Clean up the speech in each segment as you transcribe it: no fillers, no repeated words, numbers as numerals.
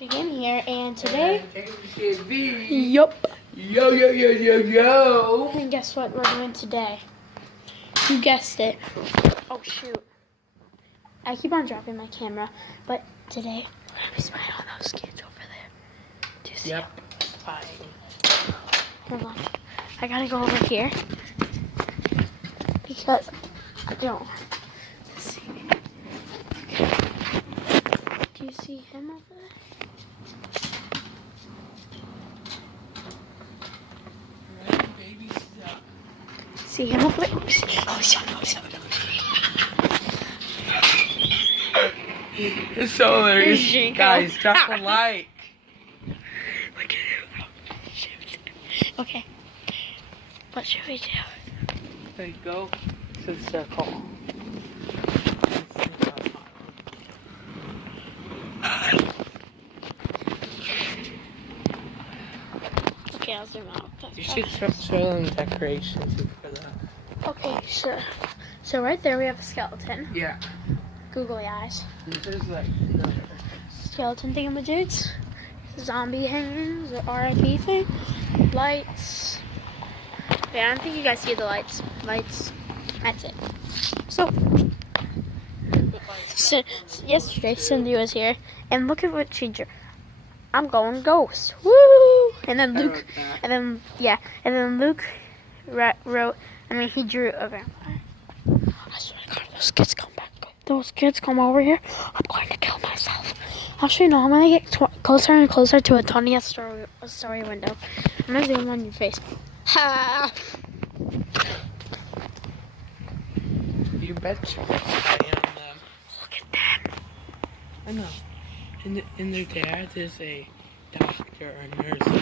Again here, and today, Yup. Yo. and guess what we're doing today? You guessed it. Oh shoot! I keep on dropping my camera, but today we're gonna be spying on those kids over there. Do you see? Yep. Fine. Hold on, I gotta go over here because I don't see. Do you see him over there? See him over there? It's so hilarious. Guys, drop a like. Look at him. Shoot. Okay. What should we do? There you go. To the circle. Okay, I'll zoom out. You should show them decorations for that. Okay, sure. So right there we have a skeleton. Yeah. Googly eyes. There's like another. Skeleton thingamajigs. Zombie hangers. The RIP thing. Lights. Yeah, I don't think you guys see the lights. Lights. That's it. So yesterday Cindy was here, and look at what she drew. I'm going ghost. Woo! And then Luke, and then Luke wrote. I mean, he drew a vampire. I swear to God, those kids come back. Those kids come over here. I'm going to kill myself. Actually, no, I'm gonna get closer and closer to a Tony's story window. I'm gonna zoom on your face. Ha! You betcha. I am them. Look at them. I know. In their dad is a doctor or nurse or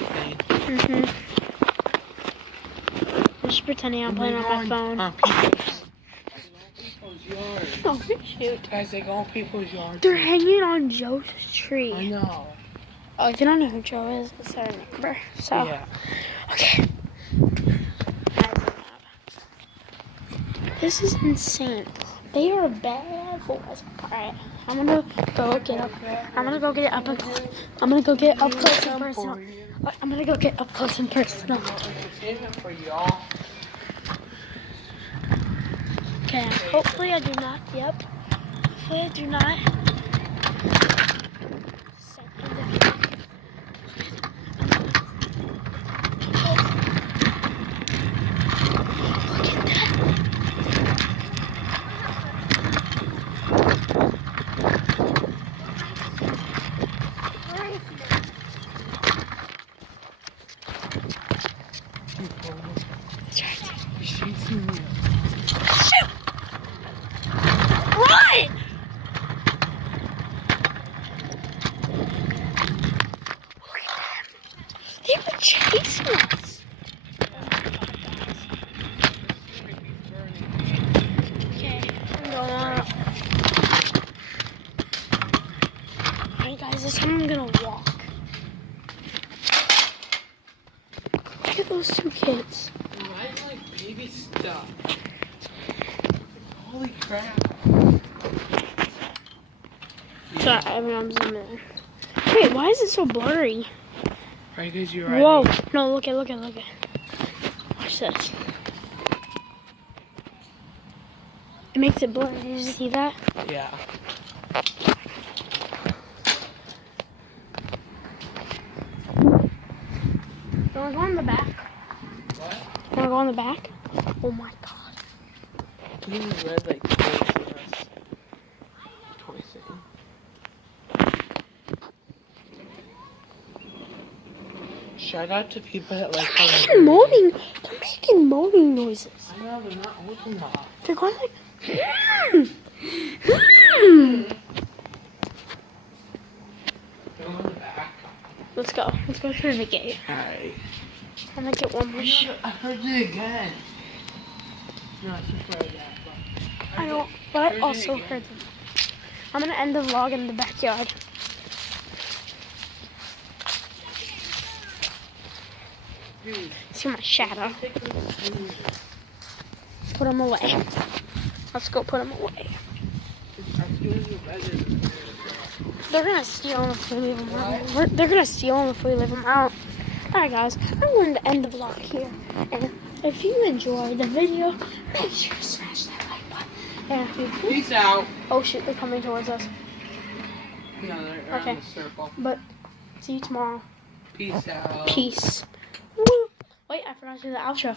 something. I'm just pretending I'm playing on my phone. People's yards. Oh, shoot. Guys, they go on people's yards. They're hanging on Joe's tree. I know. Oh, if you don't know who Joe is, it's our neighbor. So, Yeah. okay. This is insane. They are bad boys. Alright, I'm gonna go get up. I'm gonna go get up and close. I'm gonna go get up close and personal. I'm gonna go get up close and personal. For y'all. Okay, hopefully I do not. Yep. Hopefully I do not. Run! Look at them. They were chasing us. Okay, I'm going on. Alright guys, this time I'm gonna walk. Look at those two kids. I like baby stuff. Holy crap. Sorry, I'm zooming in. Wait, why is it so blurry? Right, because you're right. Whoa. No, look at. Watch this. It makes it blurry. Did you see that? Yeah. You wanna go in the back? What? You wanna go in the back? Oh my God. You read like toy thing. Shout out to people that like They're moaning. They're making moaning noises. I know, they're not open enough. They're going like. Go in the back. Let's go. Let's go through the gate. Alright. I'm gonna get one more shot. I heard it again. No, I just heard that. I know, but I also heard them. I'm gonna end the vlog in the backyard. See my shadow. Put them away. Let's go put them away. They're gonna steal them if we leave them out. They're gonna steal them if we leave them out. Alright guys, I'm going to end the vlog here. And if you enjoyed the video, make sure to smash that like button. And if you Peace out. oh shit, they're coming towards us. No, they're around Okay. the circle. But see you tomorrow. Peace out. Peace. Woo. Wait, I forgot to do the outro.